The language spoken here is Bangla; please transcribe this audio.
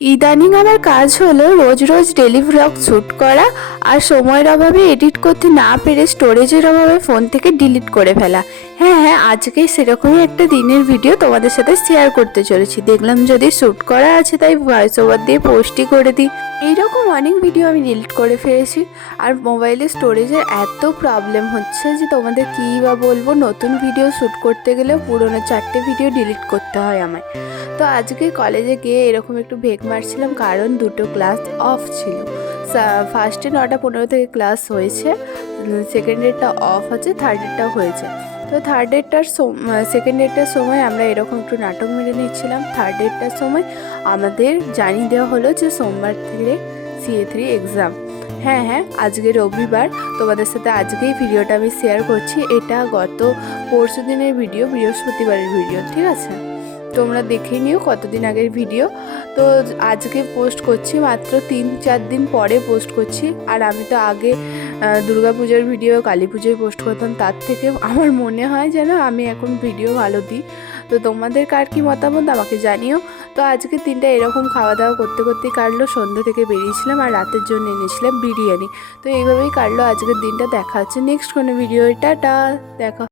ইদানিং আমার কাজ হলো রোজ রোজ ডেলি ভ্লগ শ্যুট করা আর সময়ের অভাবে এডিট করতে না পেরে স্টোরেজের অভাবে ফোন থেকে ডিলিট করে ফেলা। হ্যাঁ হ্যাঁ আজকে সেরকমই একটা দিনের ভিডিও তোমাদের সাথে শেয়ার করতে চলেছি। দেখলাম যদি শ্যুট করা আছে তাই ভয়েস ওভার দিয়ে পোস্টই করে দিই। এইরকম অনেক ভিডিও আমি ডিলিট করে ফেলেছি আর মোবাইলে স্টোরেজের এত প্রবলেম হচ্ছে যে তোমাদের কী বা বলব, নতুন ভিডিও শ্যুট করতে গেলে পুরোনো চারটে ভিডিও ডিলিট করতে হয় আমায়। তো আজকে কলেজে গিয়ে এরকম একটু ভেক মারছিলাম কারণ দুটো ক্লাস অফ ছিল। ফার্স্টে নটা পনেরো থেকে ক্লাস হয়েছে সেকেন্ড ডেটটা অফ আছে থার্ড ডেটটা হয়েছে। তো থার্ড ডেটটার সেকেন্ড ডেটটার সময় আমরা এরকম একটু নাটক মেরে নিচ্ছিলাম। থার্ড ডেটটার সময় আমাদের জানিয়ে দেওয়া হলো যে সোমবার থেকে সিএ থ্রি এক্সাম হ্যাঁ হ্যাঁ আজকে রবিবার, তোমাদের সাথে আজকেই ভিডিওটা আমি শেয়ার করছি। এটা গত পরশু দিনের ভিডিও বৃহস্পতিবারের ভিডিও ঠিক আছে? তোমরা দেখে নিও কতদিন আগের ভিডিও। তো আজকে পোস্ট করছি মাত্র তিন চার দিন পরে পোস্ট করছি। আর আমি তো আগে দুর্গা পুজোর ভিডিও কালী পুজোয় পোস্ট করতাম, তার থেকে আমার মনে হয় যেন আমি এখন ভিডিও ভালো দিই। তো তোমাদের কার কী মতামত আমাকে জানিও। তো আজকে তিনটা এরকম খাওয়া দাওয়া করতে করতেই কাটলো, সন্ধ্যা থেকে বেরিয়েছিলাম আর রাতের জন্য এনেছিলাম বিরিয়ানি। তো এইভাবেই কাটলো আজকের দিনটা, দেখা হচ্ছে নেক্সট কোনো ভিডিও টাটা, দেখা।